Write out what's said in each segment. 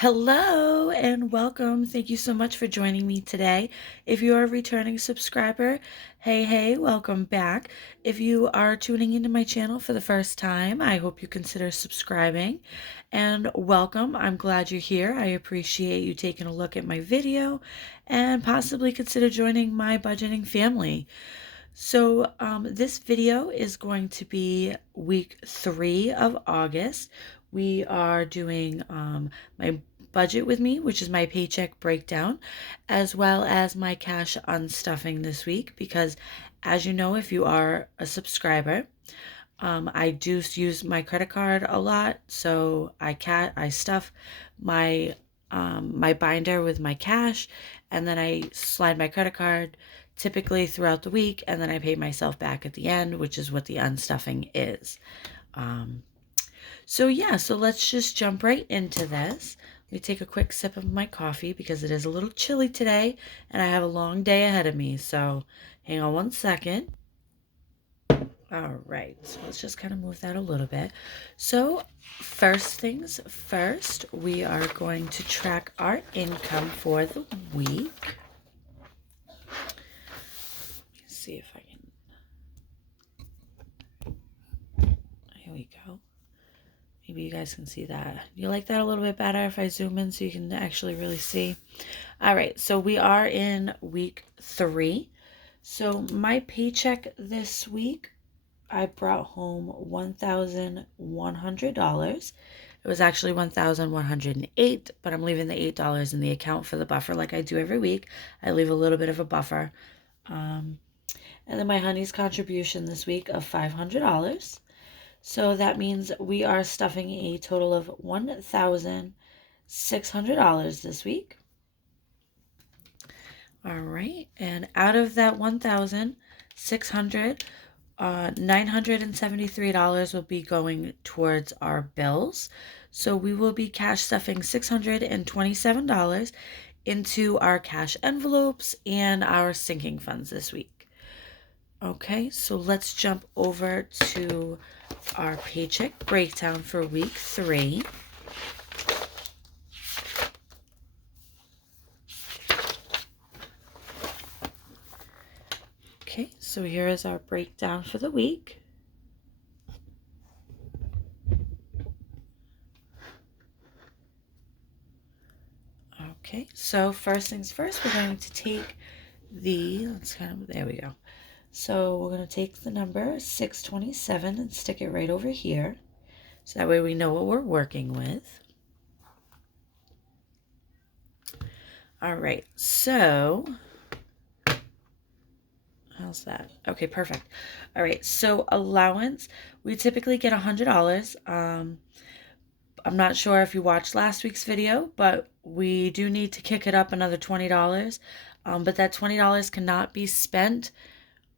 Hello and welcome. Thank you so much for joining me today. If you are a returning subscriber, hey, welcome back. If you are tuning into my channel for the first time, I hope you consider subscribing and welcome. I'm glad you're here. I appreciate you taking a look at my video and possibly consider joining my budgeting family. So this video is going to be week 3 of August. We are doing my budget with me, which is my paycheck breakdown, as well as my cash unstuffing this week, because as you know, if you are a subscriber, I do use my credit card a lot, so I stuff my binder with my cash, and then I slide my credit card typically throughout the week, and then I pay myself back at the end, which is what the unstuffing is. So let's just jump right into this. Let me take a quick sip of my coffee because it is a little chilly today, and I have a long day ahead of me. So hang on one second. All right, so let's just kind of move that a little bit. So first things first, we are going to track our income for the week. Let me see if I can. Here we go. Maybe you guys can see that. You like that a little bit better if I zoom in so you can actually really see? All right, so we are in week 3. So my paycheck this week, I brought home $1,100. It was actually $1,108, but I'm leaving the $8 in the account for the buffer like I do every week. I leave a little bit of a buffer. And then my honey's contribution this week of $500. So that means we are stuffing a total of $1,600 this week. All right, and out of that $1,600, $973 will be going towards our bills. So we will be cash stuffing $627 into our cash envelopes and our sinking funds this week. Okay, so let's jump over to our paycheck breakdown for week 3. Okay, so here is our breakdown for the week. Okay, so first things first, we're going to take there we go. So we're going to take the number 627 and stick it right over here. So that way we know what we're working with. All right, so how's that? Okay, perfect. All right, so allowance, we typically get $100. I'm not sure if you watched last week's video, but we do need to kick it up another $20. But that $20 cannot be spent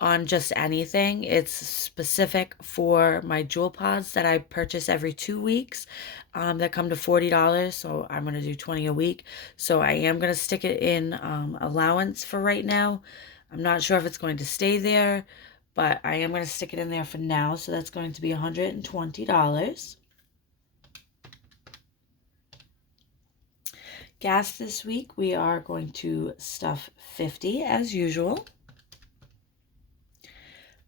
on just anything. It's specific for my jewel pods that I purchase every 2 weeks that come to $40. So I'm going to do 20 a week. So I am going to stick it in allowance for right now. I'm not sure if it's going to stay there, but I am going to stick it in there for now. So that's going to be $120. Gas this week, we are going to stuff 50 as usual.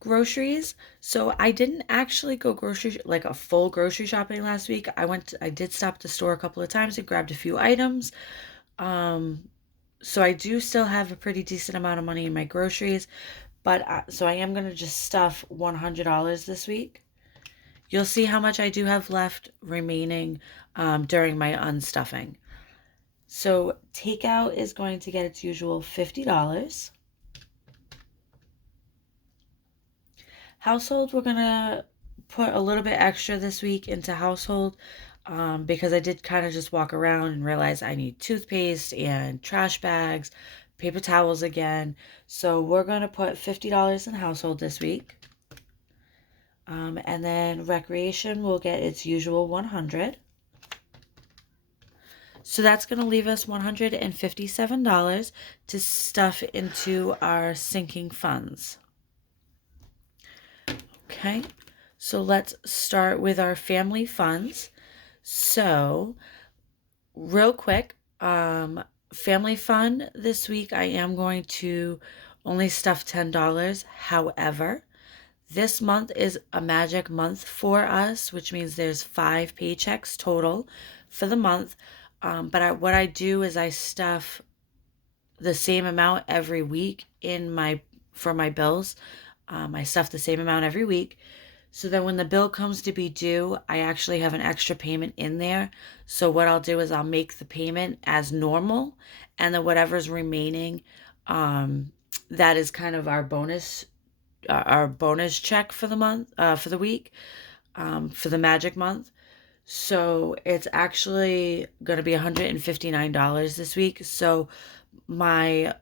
Groceries, so I didn't actually go like a full grocery shopping last week. I did stop at the store a couple of times and grabbed a few items. So I do still have a pretty decent amount of money in my groceries, but so I am going to just stuff $100 this week. You'll see how much I do have left remaining during my unstuffing. So takeout is going to get its usual $50. Household, we're going to put a little bit extra this week into household because I did kind of just walk around and realize I need toothpaste and trash bags, paper towels again. So we're going to put $50 in household this week. And then recreation will get its usual $100. So that's going to leave us $157 to stuff into our sinking funds. Okay, so let's start with our family funds. So real quick, family fun this week, I am going to only stuff $10. However, this month is a magic month for us, which means there's 5 paychecks total for the month. What I do is I stuff the same amount every week for my bills. I stuff the same amount every week. So then when the bill comes to be due, I actually have an extra payment in there. So what I'll do is I'll make the payment as normal, and then whatever's remaining, that is kind of our bonus check for the month, for the week, for the magic month. So it's actually going to be $159 this week. So my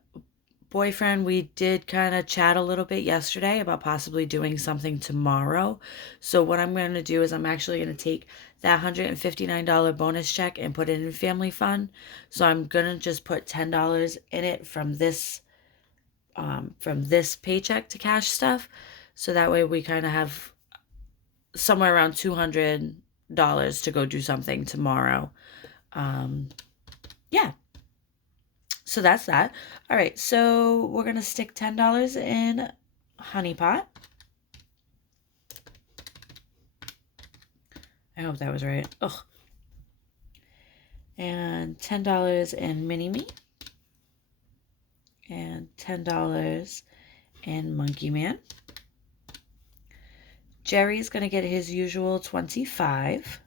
boyfriend, we did kind of chat a little bit yesterday about possibly doing something tomorrow. So what I'm going to do is I'm actually going to take that $159 bonus check and put it in family fun. So I'm going to just put $10 in it from this paycheck to cash stuff. So that way we kind of have somewhere around $200 to go do something tomorrow. Yeah. So that's that. All right, so we're going to stick $10 in Honey Pot. I hope that was right. Ugh. And $10 in Mini Me. And $10 in Monkey Man. Jerry's going to get his usual 25.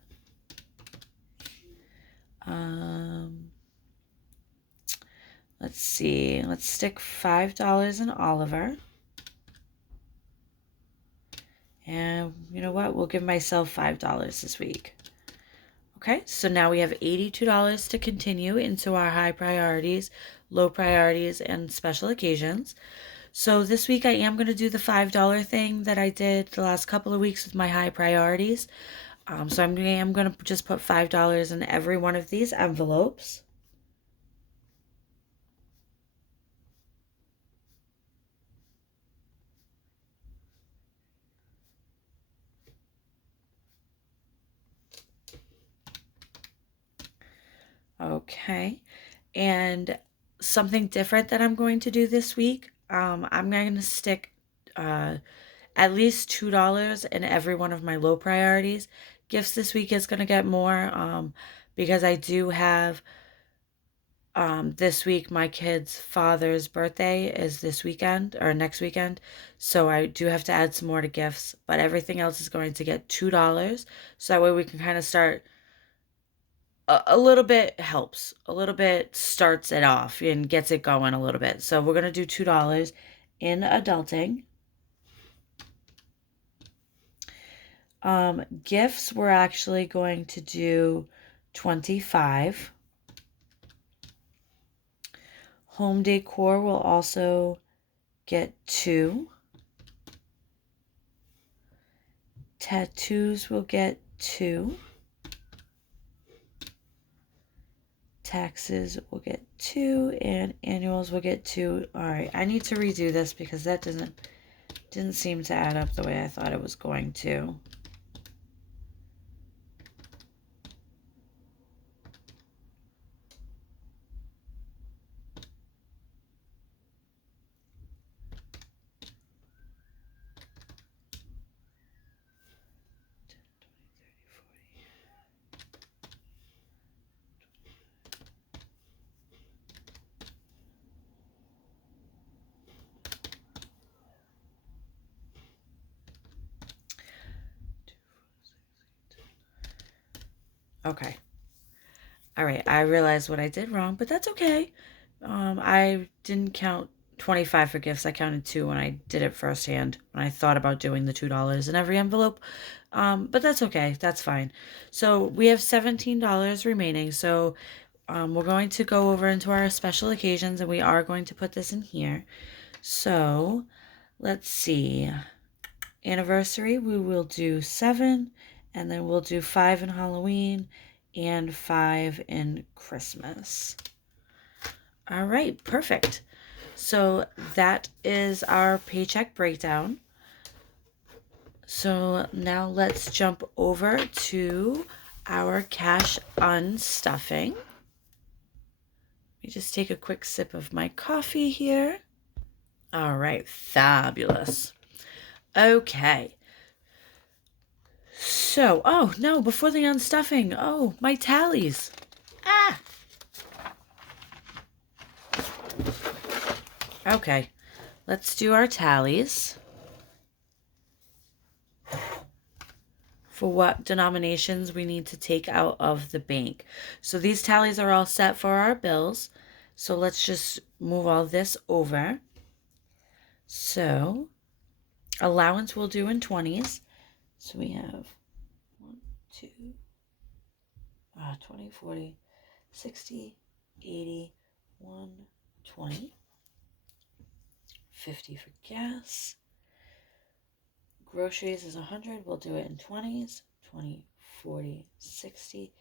Let's see. Let's stick $5 in Oliver. And you know what? We'll give myself $5 this week. Okay, so now we have $82 to continue into our high priorities, low priorities, and special occasions. So this week I am going to do the $5 thing that I did the last couple of weeks with my high priorities. So I'm going to just put $5 in every one of these envelopes. Okay, and something different that I'm going to do this week, I'm going to stick at least $2 in every one of my low priorities. Gifts this week is going to get more because I do have this week my kid's father's birthday is this weekend or next weekend. So I do have to add some more to gifts, but everything else is going to get $2. So that way we can kind of start a little bit helps. A little bit starts it off and gets it going a little bit. So we're going to do $2 in adulting. Gifts, we're actually going to do 25. Home decor will also get 2. Tattoos will get 2. Taxes will get 2, and annuals will get 2. All right, I need to redo this because that didn't seem to add up the way I thought it was going to. Okay. All right, I realized what I did wrong, but that's okay. I didn't count 25 for gifts. I counted 2 when I did it firsthand, when I thought about doing the $2 in every envelope. But that's okay. That's fine. So we have $17 remaining. So we're going to go over into our special occasions, and we are going to put this in here. So let's see. Anniversary, we will do 7, and then we'll do 5 in Halloween and 5 in Christmas. All right, perfect. So that is our paycheck breakdown. So now let's jump over to our cash unstuffing. Let me just take a quick sip of my coffee here. All right, fabulous. Okay. So, oh no, before the unstuffing, oh, my tallies. Ah! Okay, let's do our tallies for what denominations we need to take out of the bank. So these tallies are all set for our bills. So let's just move all this over. So allowance we'll do in 20s. So we have 1, 2, 20, 40, 60, 80, 1, 20, 50 for gas. Groceries is 100. We'll do it in 20s. 20, 40, 60,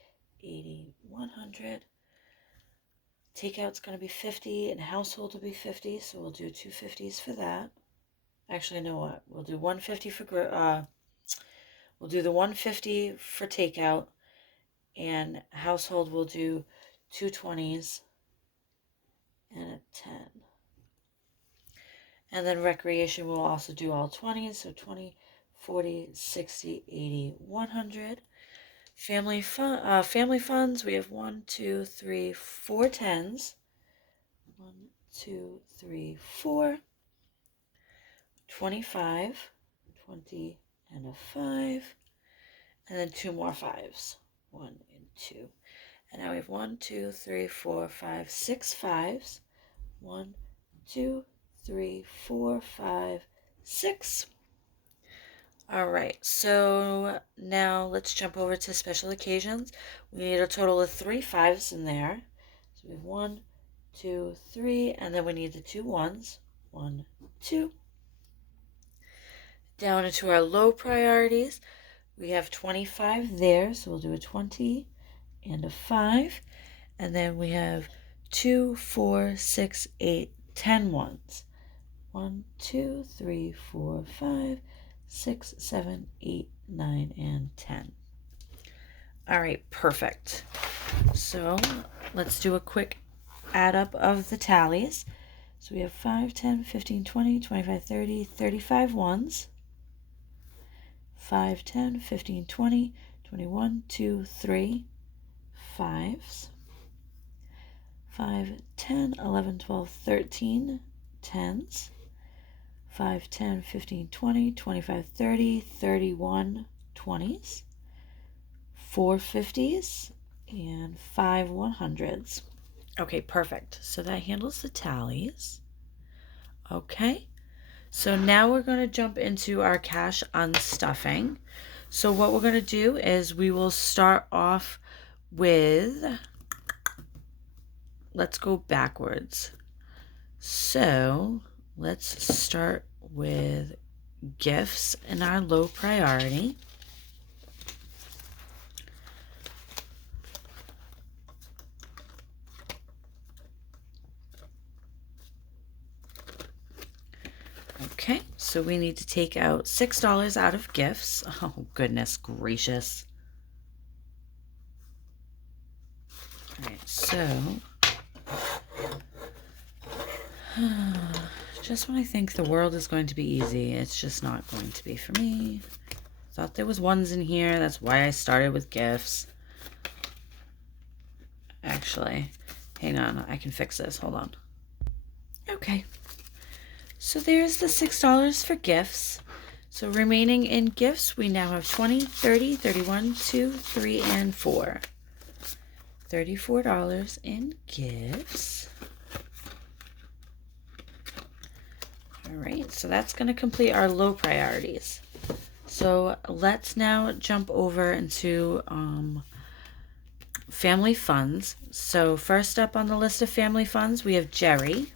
80, 100. Takeout's going to be 50 and household will be 50. So we'll do 2 50s for that. Actually, you know what? We'll do 150 for we'll do the 150 for takeout, and household will do 2 20s and a 10. And then recreation will also do all 20s, so 20, 40, 60, 80, 100. Family funds, we have 1, 2, 3, 4 10s. 1, 2, 3, 4. 25, 20, and a 5. And then 2 more 5s. 1 and 2. And now we have 1, 2, 3, 4, 5, 6 5s. 1, 2, 3, 4, 5, 6. All right, so now let's jump over to special occasions. We need a total of 3 5s in there. So we have 1, 2, 3, and then we need the 2 1s. 1, 2. Down into our low priorities, we have 25 there, so we'll do a 20 and a 5. And then we have 2, 4, 6, 8, 10 ones. 1, 2, 3, 4, 5, 6, 7, 8, 9, and 10. All right, perfect. So let's do a quick add up of the tallies. So we have 5, 10, 15, 20, 25, 30, 35 ones. 5, 10, 15, 20, 21, 2, 3, 5s. 5, 10, 11, 12, 13, 10s. 5, 10, 15, 20, 25, 30, 31, 20s. 4 50s and 5 100s. Okay, perfect. So that handles the tallies. Okay. So now we're going to jump into our cash unstuffing. So what we're going to do is we will start off with, let's go backwards. So let's start with gifts in our low priority. Okay, so we need to take out $6 out of gifts. Oh, goodness gracious. All right, so just when I think the world is going to be easy, it's just not going to be for me. Thought there was ones in here. That's why I started with gifts. Actually, hang on. I can fix this. Hold on. Okay. So there's the $6 for gifts. So remaining in gifts, we now have 20, 30, 31, 2, 3, and 4. $34 in gifts. All right, so that's going to complete our low priorities. So let's now jump over into family funds. So first up on the list of family funds, we have Jerry.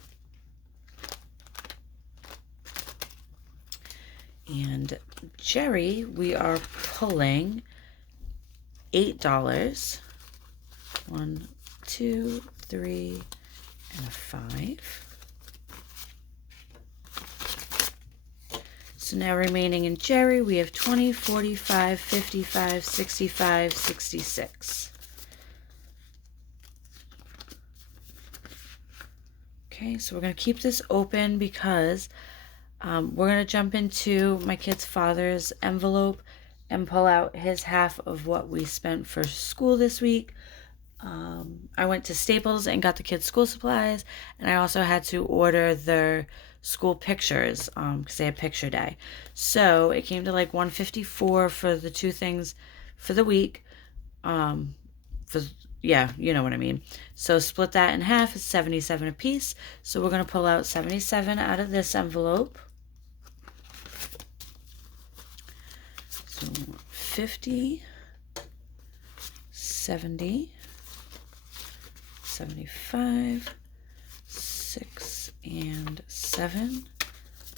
And Jerry, we are pulling $8. 1, 2, 3, and a 5. So now remaining in Jerry, we have 20, 45, 55, 65, 66. Okay, so we're going to keep this open because we're going to jump into my kid's father's envelope and pull out his half of what we spent for school this week. I went to Staples and got the kids' school supplies, and I also had to order their school pictures because they had picture day. So it came to like $154 for the two things for the week. Yeah, you know what I mean. So split that in half is $77 a piece. So we're going to pull out $77 out of this envelope. So 50, 70, 75, 6, and 7.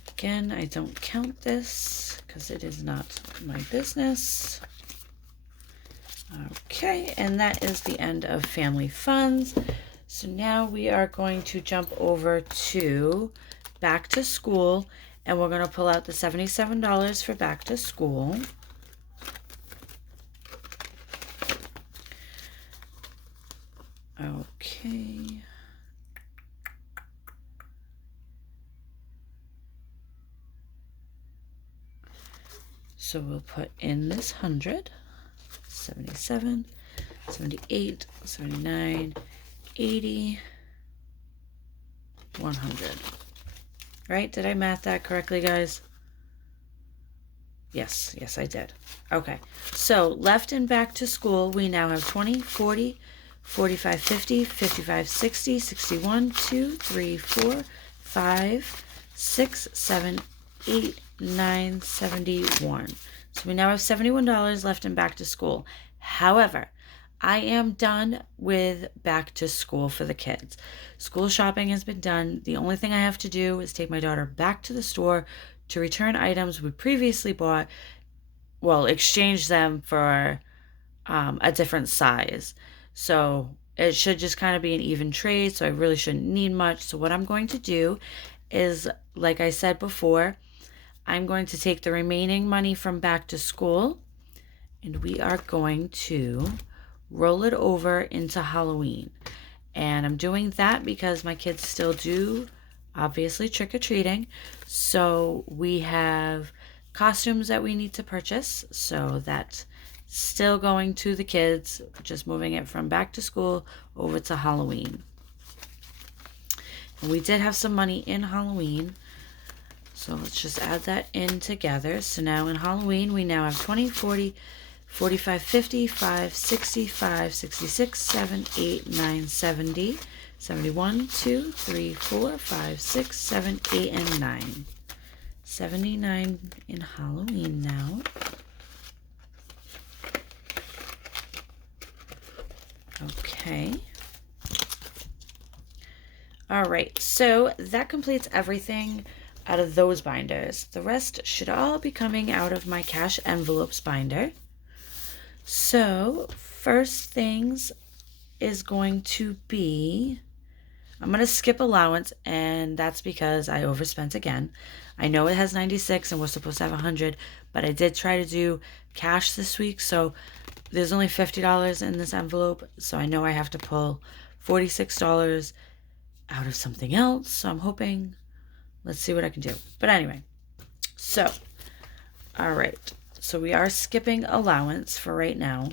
Again, I don't count this because it is not my business. Okay, and that is the end of family funds. So now we are going to jump over to back to school, and we're going to pull out the $77 for back to school. Okay. So we'll put in this 100, 77, 78, 79, 80, 100. Right? Did I math that correctly, guys? Yes, I did. Okay. So left and back to school, we now have 20, 40, 45, 50, 55, 60, 61, 2, 3, 4, 5, 6, 7, 8, 9, 71. So we now have $71 left in back to school. However, I am done with back to school for the kids. School shopping has been done. The only thing I have to do is take my daughter back to the store to return items we previously bought. Well, exchange them for a different size. So it should just kind of be an even trade. So I really shouldn't need much. So what I'm going to do is, like I said before, I'm going to take the remaining money from back to school and we are going to roll it over into Halloween. And I'm doing that because my kids still do, obviously, trick-or-treating. So we have costumes that we need to purchase. So that's still going to the kids, just moving it from back to school over to Halloween. And we did have some money in Halloween. So let's just add that in together. So now in Halloween, we now have 20, 40, 45, 50, 5, 65, 66, 7, 8, 9, 70, 71, 2, 3, 4, 5, 6, 7, 8, and 9. 79 in Halloween now. Okay. All right, so that completes everything out of those binders. The rest should all be coming out of my cash envelopes binder. So first things is going to be, I'm going to skip allowance, and that's because I overspent again. I know it has 96 and we're supposed to have 100, but I did try to do cash this week, so there's only $50 in this envelope, so I know I have to pull $46 out of something else, so I'm hoping, let's see what I can do. But anyway, so, all right, so we are skipping allowance for right now.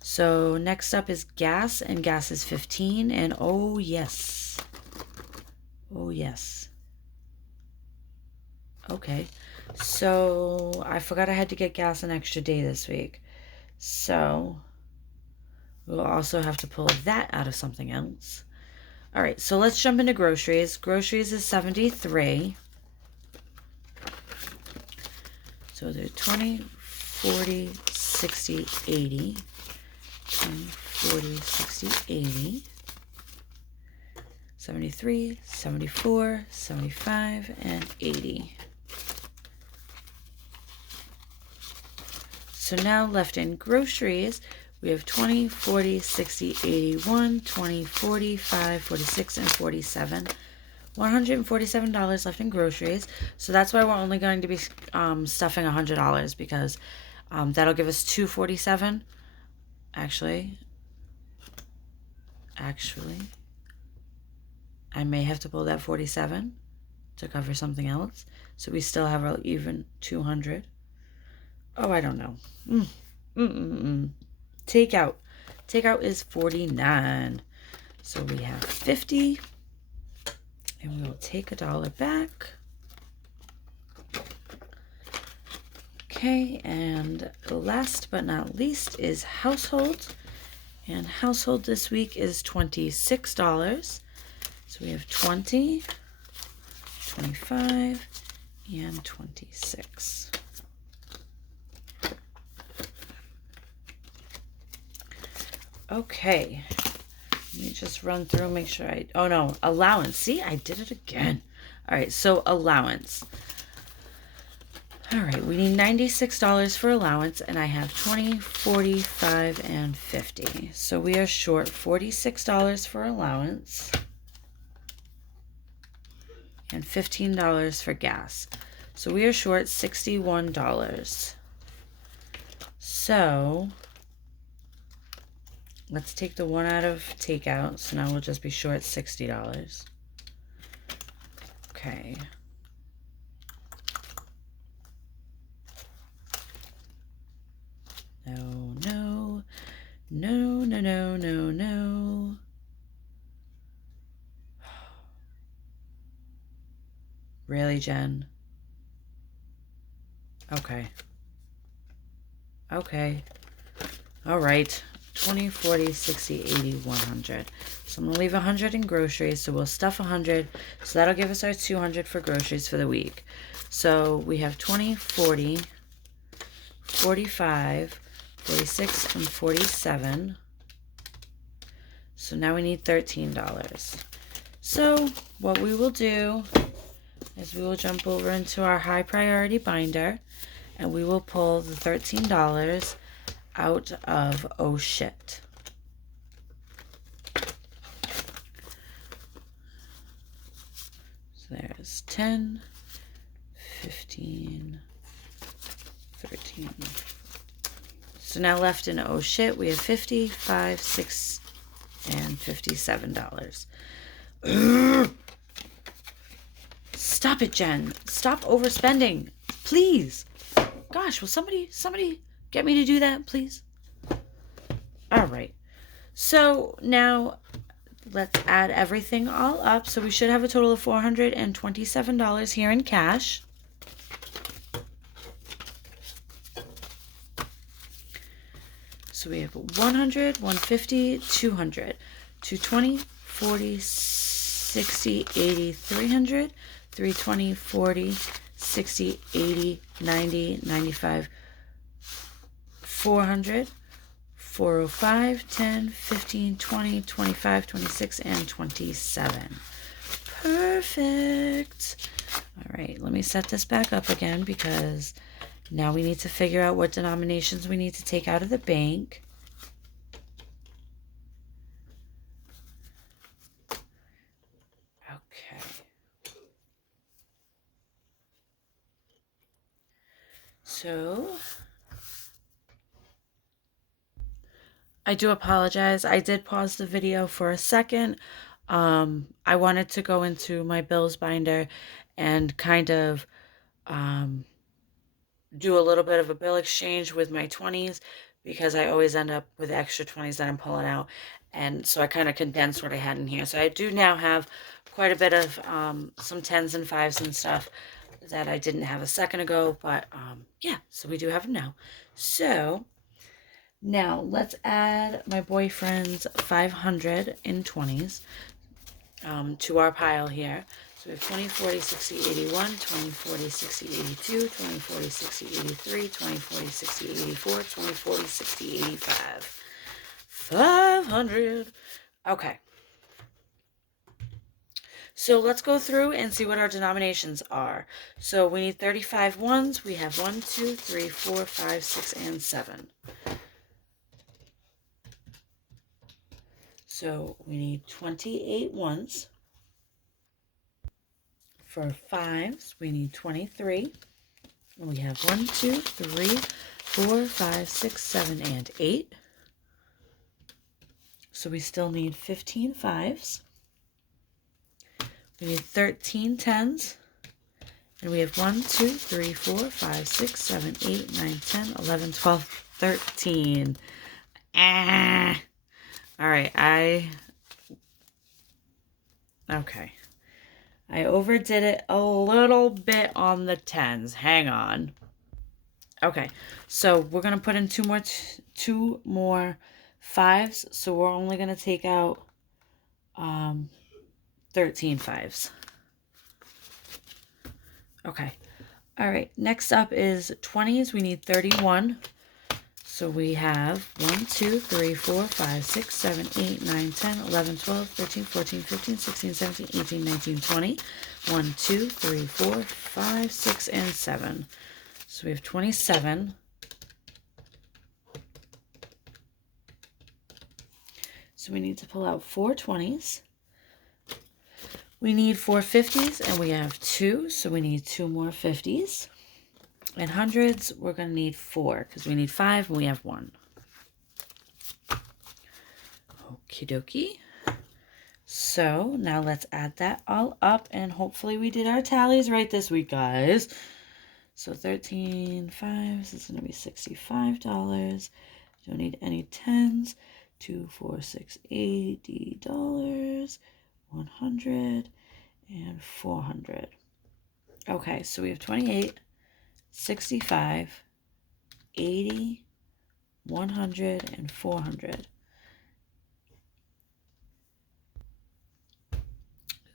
So next up is gas, and gas is 15, and oh yes, okay, so I forgot I had to get gas an extra day this week, so we'll also have to pull that out of something else. All right, so let's jump into groceries. Groceries is 73. So they're 20, 40, 60, 80. 20, 40, 60, 80. 73, 74, 75, and 80. So now left in groceries, we have 20, 40, 60, 81, 20, 45, 46, and 47. $147 left in groceries. So that's why we're only going to be stuffing $100 because that'll give us $247. Actually, I may have to pull that 47 to cover something else. So we still have an even 200. Oh, I don't know. Takeout. Takeout is 49. So we have 50. And we will take $1 back. Okay, and last but not least is household. And household this week is $26. So we have 20, 25, and 26. Okay. Let me just run through, make sure oh no, allowance. See, I did it again. All right, so allowance. All right, we need $96 for allowance, and I have 20, 45, and 50. So we are short $46 for allowance and $15 for gas. So we are short $61. So let's take the 1 out of takeout. So now we'll just be short $60. Okay. No. Really, Jen? Okay. All right. 20, 40, 60, 80, 100. So I'm going to leave 100 in groceries. So we'll stuff 100. So that'll give us our 200 for groceries for the week. So we have 20, 40, 45, 46, and 47. So now we need $13. So what we will do is we will jump over into our high priority binder and we will pull the $13 out of oh shit. So there's 10, 15, 13. So now left in oh shit, we have 50, 5, 6, and $57. Stop it, Jen. Stop overspending. Please. Gosh, will somebody get me to do that, please? All right. So now let's add everything all up. So we should have a total of $427 here in cash. So we have 100, 150, 200, 220, 40, 60, 80, 300, 320, 40, 60, 80, 90, 95, 400, 405, 10, 15, 20, 25, 26, and 27. Perfect. All right, let me set this back up again because now we need to figure out what denominations we need to take out of the bank. Okay. So I do apologize. I did pause the video for a second. I wanted to go into my bills binder and kind of do a little bit of a bill exchange with my 20s because I always end up with extra 20s that I'm pulling out. And so I kind of condensed what I had in here. So I do now have quite a bit of some 10s and 5s and stuff that I didn't have a second ago. But yeah, so we do have them now. So now let's add my boyfriend's 500 in 20s to our pile here. So we have 20, 40, 60, 81, 20, 40, 60, 82, 20, 40, 60, 83, 20, 40, 60, 84, 20, 40, 60, 85. 500. Okay. So let's go through and see what our denominations are. So we need 35 ones. We have 1, 2, 3, 4, 5, 6, and 7. So we need 28 ones. For 5s, we need 23. We have 1, 2, 3, 4, 5, 6, 7, and 8. So we still need 15 5s. We need 13 tens. And we have 1, 2, 3, 4, 5, 6, 7, 8, 9, 10, 11, 12, 13. Ah. All right, okay. I overdid it a little bit on the tens. Hang on. Okay, so we're going to put in two more fives. So we're only going to take out 13 fives. Okay. All right, next up is 20s. We need 31. So we have 1, 2, 3, 4, 5, 6, 7, 8, 9, 10, 11, 12, 13, 14, 15, 16, 17, 18, 19, 20. 1, 2, 3, 4, 5, 6, and 7. So we have 27. So we need to pull out 4 20s. We need 4 50s, and we have 2. So we need 2 more 50s. And hundreds, we're going to need 4 because we need 5 and we have 1. Okie dokie. So now let's add that all up, and hopefully we did our tallies right this week, guys. So 13 fives is going to be $65. Don't need any 10s. 2, 4, 6, $80. 100 and 400. Okay, so we have 28, 65, 80, 100, and 400.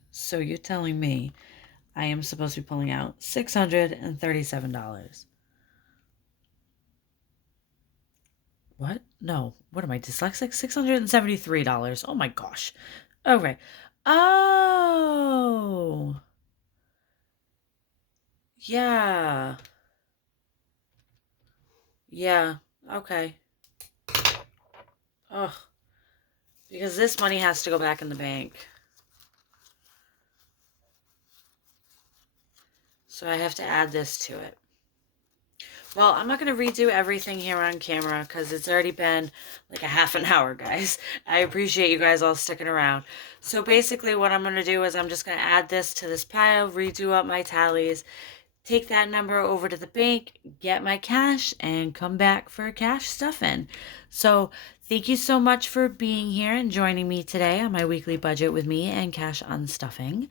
So you're telling me I am supposed to be pulling out $637. What? No. What am I, dyslexic? $673. Oh my gosh. Okay. Oh. Yeah. Yeah. Okay. Ugh. Because this money has to go back in the bank. So I have to add this to it. Well, I'm not going to redo everything here on camera because it's already been like a half an hour, guys. I appreciate you guys all sticking around. So basically what I'm going to do is I'm just going to add this to this pile, redo up my tallies, take that number over to the bank, get my cash, and come back for a cash stuffing. So thank you so much for being here and joining me today on my weekly budget with me and cash unstuffing.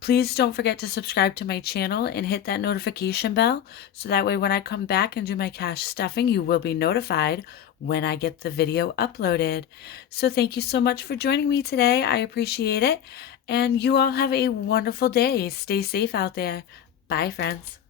Please don't forget to subscribe to my channel and hit that notification bell so that way when I come back and do my cash stuffing, you will be notified when I get the video uploaded. So thank you so much for joining me today. I appreciate it. And you all have a wonderful day. Stay safe out there. Bye, friends.